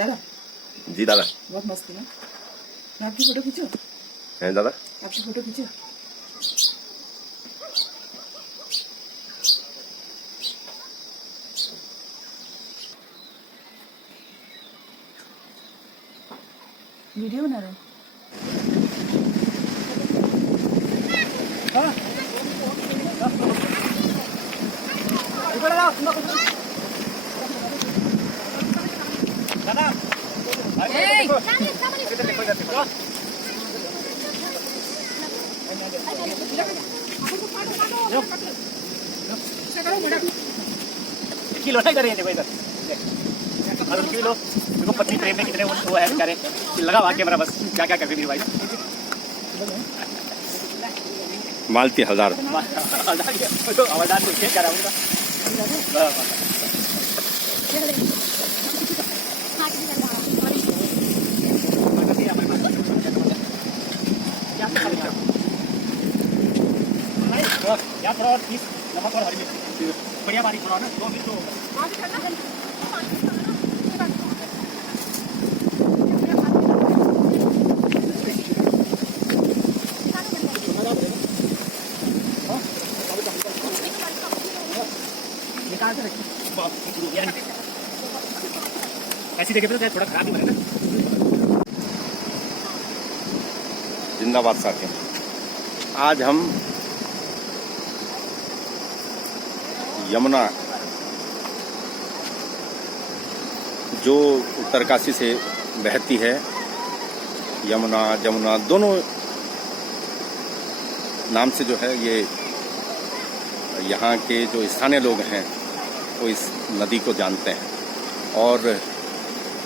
दादा जी दादा। बहुत मस्त है ना, मैं आपकी फोटो खींचूं? हैं दादा? आपकी फोटो खींचूं? वीडियो बना रहे हैं। किलो नहीं करेंगे भाई इधर किलो देखो पत्नी प्रेम में कितने वो है करे लगा हुआ कैमरा बस क्या क्या कर रही भाई मालती हवलदार हवलदार को चेक करा उनका या थोड़ा और प्लीज नमक और हरी मिर्च बढ़िया बारीक थोड़ा ना 2 मिनट तो ऐसी जगह पे तो थोड़ा खराब ही बने ना। जिंदाबाद साथी। आज हम यमुना जो उत्तरकाशी से बहती है, यमुना जमुना दोनों नाम से जो है ये यहाँ के जो स्थानीय लोग हैं वो इस नदी को जानते हैं। और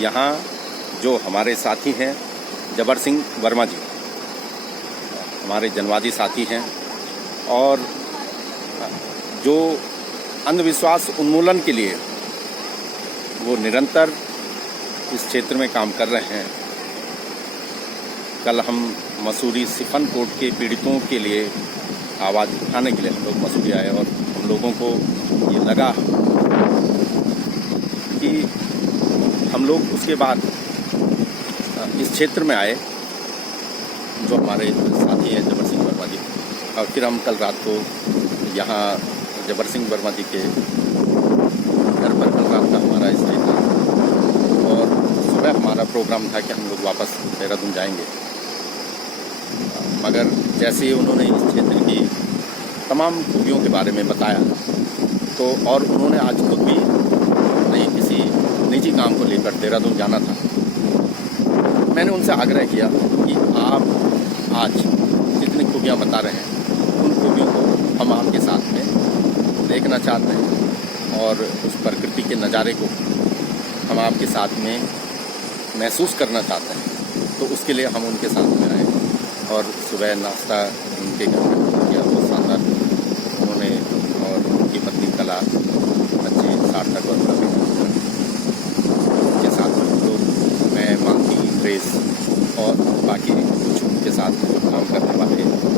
यहाँ जो हमारे साथी हैं जबर सिंह वर्मा जी, हमारे जनवादी साथी हैं और जो अंधविश्वास उन्मूलन के लिए वो निरंतर इस क्षेत्र में काम कर रहे हैं। कल हम मसूरी सिफन कोर्ट के पीड़ितों के लिए आवाज़ उठाने के लिए हम लोग मसूरी आए और हम लोगों को ये लगा कि हम लोग उसके बाद इस क्षेत्र में आए जो हमारे साथी हैं जबर सिंह वर्मा जी, और फिर हम कल रात को यहाँ जबर सिंह वर्मा जी के घर पर कल रात का हमारा स्टे था और सुबह हमारा प्रोग्राम था कि हम लोग वापस देहरादून जाएंगे। मगर जैसे ही उन्होंने इस क्षेत्र की तमाम खूबियों के बारे में बताया तो और उन्होंने आज खुद भी नहीं किसी निजी काम को लेकर देहरादून जाना था, मैंने उनसे आग्रह किया कि आप आज जितनी खूबियाँ बता रहे हैं उन खूबियों को हम आपके साथ में देखना चाहते हैं और उस प्रकृति के नज़ारे को हम आपके साथ में महसूस करना चाहते हैं। तो उसके लिए हम उनके साथ में आए और सुबह नाश्ता उनके घर में किया, बहुत शानदार उन्होंने और उनकी पत्नी कला, बच्चे सार्थक और प्रवीण के साथ में लोग, मैं मानती ड्रेस और बाकी कुछ उनके साथ काम करने वाले जो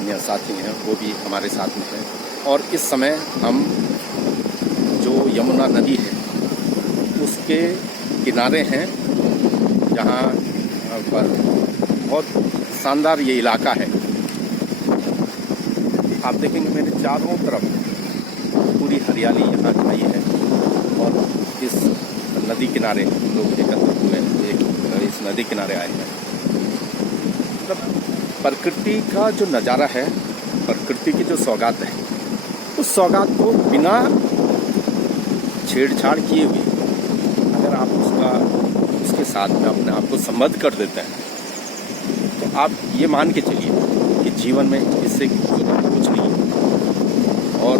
अन्य साथी हैं वो भी हमारे साथ में हैं। और इस समय हम जो यमुना नदी है उसके किनारे हैं जहाँ पर बहुत शानदार ये इलाका है। आप देखेंगे मेरे चारों तरफ पूरी हरियाली यहाँ छाई है और इस नदी किनारे लोग एकत्र हुए इस नदी किनारे आए हैं। मतलब प्रकृति का जो नज़ारा है, प्रकृति की जो सौगात है, उस सौगात को बिना छेड़छाड़ किए हुए अगर आप उसके साथ में अपने आप को संबद्ध कर देते हैं तो आप ये मान के चलिए कि जीवन में इससे कुछ नहीं है। और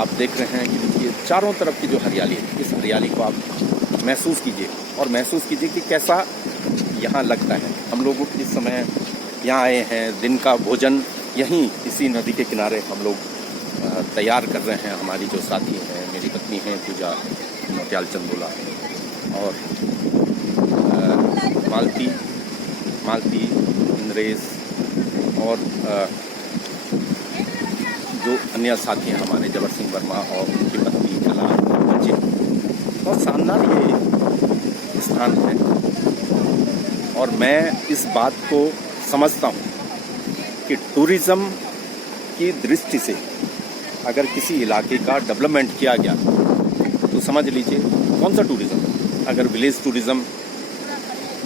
आप देख रहे हैं कि देखिए चारों तरफ की जो हरियाली है, इस हरियाली को आप महसूस कीजिए और महसूस कीजिए कि कैसा यहाँ लगता है। हम लोग इस समय यहाँ आए हैं, दिन का भोजन यहीं इसी नदी के किनारे हम लोग तैयार कर रहे हैं। हमारी जो साथी हैं, मेरी पत्नी हैं पूजा मोतियाल चंदोला और मालती इंद्रेश और जो अन्य साथी हैं हमारे जबर सिंह वर्मा और उनकी पत्नी कला, बच्चे। बहुत शानदार ये प्रधान है और मैं इस बात को समझता हूँ कि टूरिज़्म की दृष्टि से अगर किसी इलाके का डेवलपमेंट किया गया तो समझ लीजिए कौन सा टूरिज़्म, अगर विलेज टूरिज़्म,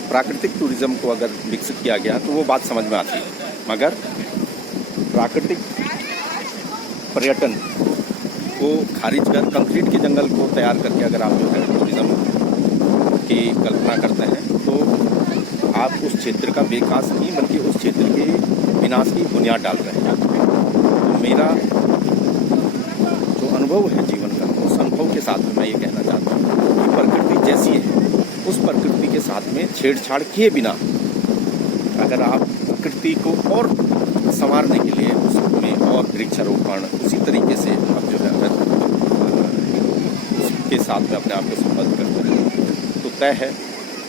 प्राकृतिक टूरिज़्म को अगर विकसित किया गया तो वो बात समझ में आती है। मगर प्राकृतिक पर्यटन को खारिज कर कंक्रीट के जंगल को तैयार करके अगर आप जो है टूरिज़्म की कल्पना करते हैं तो आप उस क्षेत्र का विकास नहीं बल्कि उस क्षेत्र के विनाश की बुनियाद डाल रहे हैं। तो मेरा जो अनुभव है जीवन का, उस अनुभव के साथ में मैं ये कहना चाहता हूँ कि प्रकृति जैसी है उस प्रकृति के साथ में छेड़छाड़ किए बिना अगर आप प्रकृति को और संवारने के लिए उसमें और वृक्षारोपण उसी तरीके से आप जो है उसके साथ में अपने आप को संबद्ध करते हैं तो तय है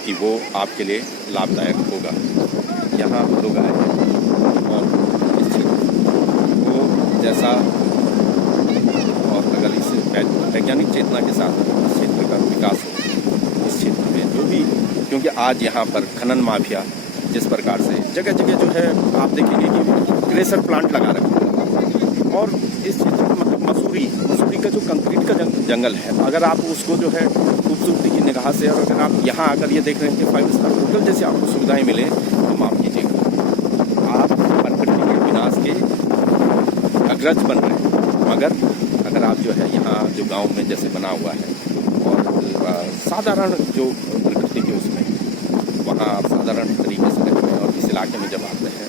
कि वो आपके लिए लाभदायक होगा। यहाँ हम लोग आए हैं और इस क्षेत्र को जैसा और अगर इस वैज्ञानिक चेतना के साथ इस क्षेत्र का विकास हो, इस क्षेत्र में जो भी, क्योंकि आज यहाँ पर खनन माफिया जिस प्रकार से जगह जगह जो है आप देखेंगे कि क्रेशर प्लांट लगा रखे हैं और इस क्षेत्र में मतलब मसूरी का जो कंक्रीट का जंगल है, अगर आप उसको जो है खूबसूरती की निगाह से और अगर आप यहाँ अगर ये देख रहे हैं कि 5 स्टार होटल जैसे आपको सुविधाएं मिले तो माफ कीजिएगा आप प्रकृति के विनाश के अग्रज बन रहे हैं। मगर अगर आप जो है यहाँ जो गाँव में जैसे बना हुआ है और साधारण जो प्रकृति के उसमें वहाँ आप साधारण तरीके से रहते हैं और इस इलाके में जब आते हैं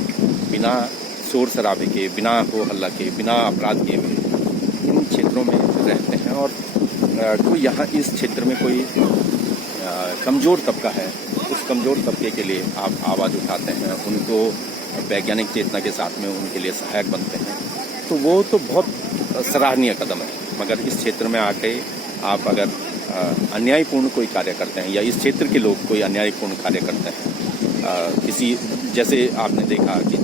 बिना शोर शराबे के, बिना हो हल्ला के, बिना अपराध के इन क्षेत्रों में रहते हैं और कोई यहाँ इस क्षेत्र में कोई कमज़ोर तबका है, उस कमज़ोर तबके के लिए आप आवाज़ उठाते हैं, उनको वैज्ञानिक चेतना के साथ में उनके लिए सहायक बनते हैं, तो वो तो बहुत सराहनीय कदम है। मगर इस क्षेत्र में आके आप अगर अन्यायपूर्ण कोई कार्य करते हैं या इस क्षेत्र के लोग कोई अन्यायपूर्ण कार्य करते हैं, किसी जैसे आपने देखा कि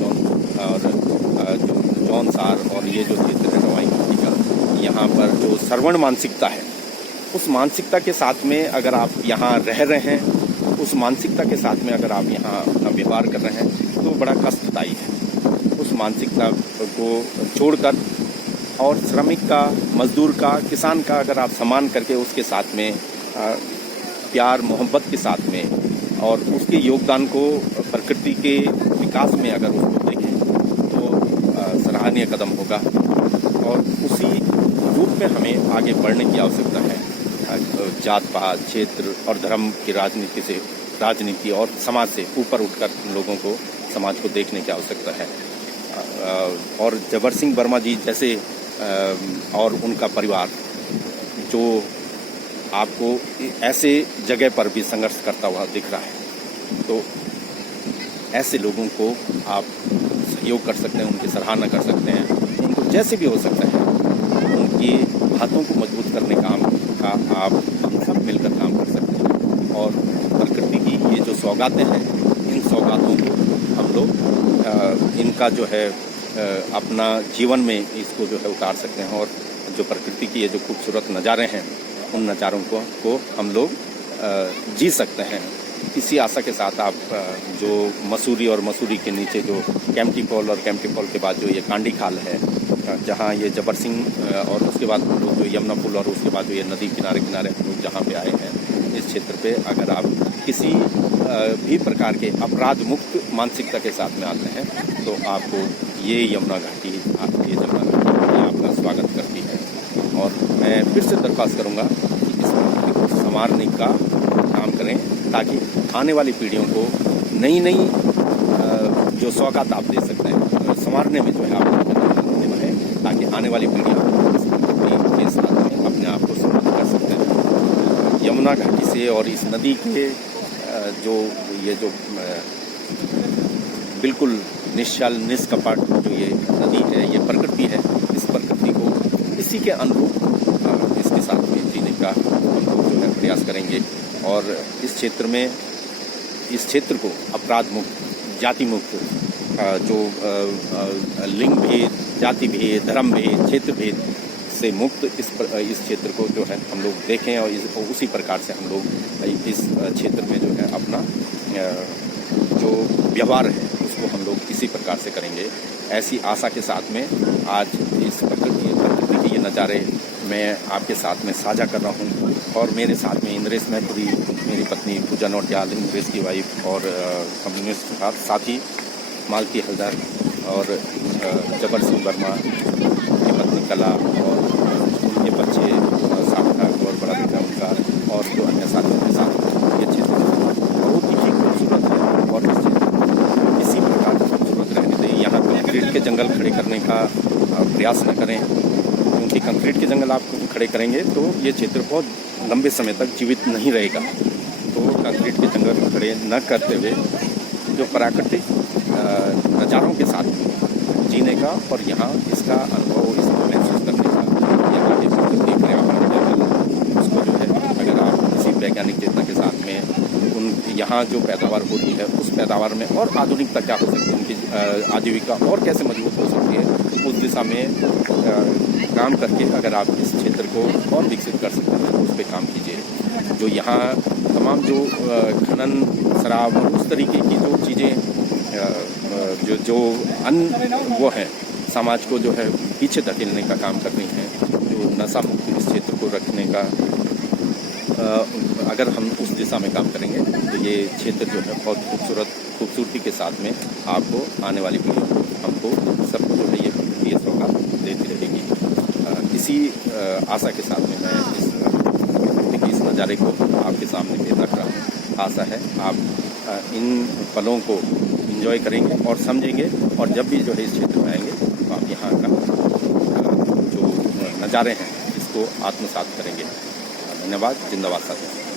जौन सार और ये जो क्षेत्र है रवाई घाटी का, यहाँ पर जो श्रवण मानसिकता है उस मानसिकता के साथ में अगर आप यहाँ रह रहे हैं, उस मानसिकता के साथ में अगर आप यहाँ अपना व्यवहार कर रहे हैं तो बड़ा कष्टदायी है। उस मानसिकता को छोड़कर और श्रमिक का, मजदूर का, किसान का अगर आप सम्मान करके उसके साथ में प्यार मोहब्बत के साथ में और उसके योगदान को प्रकृति के विकास में अगर उसको देखें तो सराहनीय कदम होगा और उसी रूप में हमें आगे बढ़ने की आवश्यकता है। जात पात, क्षेत्र और धर्म की राजनीति और समाज से ऊपर उठकर लोगों को, समाज को देखने की आवश्यकता है। और जबर सिंह वर्मा जी जैसे और उनका परिवार जो आपको ऐसे जगह पर भी संघर्ष करता हुआ दिख रहा है, तो ऐसे लोगों को आप सहयोग कर सकते हैं, उनकी सराहना कर सकते हैं, उनको जैसे भी हो सकता है उनकी हाथों को मजबूत करने का आप सब मिलकर काम कर सकते हैं। और प्रकृति की ये जो सौगातें हैं, इन सौगातों को हम लोग इनका जो है अपना जीवन में इसको जो है उतार सकते हैं और जो प्रकृति की ये जो खूबसूरत नज़ारे हैं उन नज़ारों को हम लोग जी सकते हैं। इसी आशा के साथ आप जो मसूरी और मसूरी के नीचे जो कैंपटी फॉल और कैंपटी फॉल के बाद जो ये कांडी खाल है, जहाँ ये जबर सिंह और उसके बाद हम लोग जो यमुना पुल और उसके बाद जो ये नदी किनारे हम लोग जहाँ पे आए हैं, इस क्षेत्र पे अगर आप किसी भी प्रकार के अपराध मुक्त मानसिकता के साथ में आते हैं तो आपको ये यमुना घाटी आपका स्वागत करती है। और मैं फिर से दरख्वास्त करूँगा कि इस प्रकृति को संवारने का काम करें ताकि आने वाली पीढ़ियों को नई जो सौगात आप दे सकते हैं संवारने में जो है आप निभाएं, ताकि आने वाली पीढ़ियाँ इस प्रकृति के साथ में अपने आप को संबद्ध कर सकते हैं। यमुना घाटी से और इस नदी के जो ये जो बिल्कुल निश्चल निष्कपट जो ये नदी है, ये प्रकृति है, इस प्रकृति को इसी के अनुरूप इसके साथ में जीने का हम लोग जो है प्रयास करेंगे और इस क्षेत्र में इस क्षेत्र को अपराध मुक्त, जाति मुक्त, जो लिंग भेद, जाति भेद, धर्म भेद, क्षेत्र भेद से मुक्त इस क्षेत्र को जो है हम लोग देखें और उसी प्रकार से हम लोग इस क्षेत्र में जो है अपना जो व्यवहार है उसको हम लोग इसी प्रकार से करेंगे। ऐसी आशा के साथ में आज इस प्रकृति के ये नज़ारे मैं आपके साथ में साझा कर रहा हूँ। और मेरे साथ में इंद्रेश मैत्री, मेरी पत्नी पूजा नौटियाल, इंद्रेश की वाइफ, और कम्युनिस्ट साथी मालती हलदर और जबर सिंह वर्मा की पत्नी कला और उनके बच्चे सार्थक और बड़ा बेटा उनका, और जो अन्य साथियों के साथ ये क्षेत्र बहुत ही खूबसूरत है। और इस क्षेत्र इसी प्रकार से खूबसूरत रहने दें। यहाँ कंक्रीट के जंगल खड़े करने का प्रयास न करें, क्योंकि कंक्रीट के जंगल आप खड़े करेंगे तो ये क्षेत्र बहुत लंबे समय तक जीवित नहीं रहेगा। तो कंक्रीट के जंगल खड़े न करते हुए जो प्राकृतिक नज़ारों के साथ जीने का और यहाँ इसका अनुभव, इसको महसूस करने का, यहाँ के प्रकृति पर्यावरण जंगल उसको जो है अगर आप किसी वैज्ञानिक चेतना के साथ में उन यहाँ जो पैदावार हो रही है उस पैदावार में और आधुनिकता क्या हो सकती है, उनकी आजीविका और कैसे मजबूत हो सकती है, उस दिशा में काम करके अगर आप इस क्षेत्र को और विकसित कर सकते हैं तो उस पर काम कीजिए। जो यहाँ तमाम जो खनन, शराब, उस तरीके की जो चीज़ें जो अन्य वो हैं समाज को जो है पीछे धकेलने का काम कर रही हैं, जो नशा मुक्त इस क्षेत्र को रखने का अगर हम उस दिशा में काम करेंगे तो ये क्षेत्र जो है बहुत खूबसूरती के साथ में आपको आने वाली पीढ़ी हमको सबको जो है ये सौगात देती रहेगी। इसी आशा के साथ में मैं इस नज़ारे को आपके सामने पेश रख रहा हूँ। आशा है आप इन पलों को एंजॉय करेंगे और समझेंगे, और जब भी जो है इस क्षेत्र में आएंगे तो आप यहाँ का जो नज़ारे हैं इसको आत्मसात करेंगे। धन्यवाद। जिंदाबाद साथियों।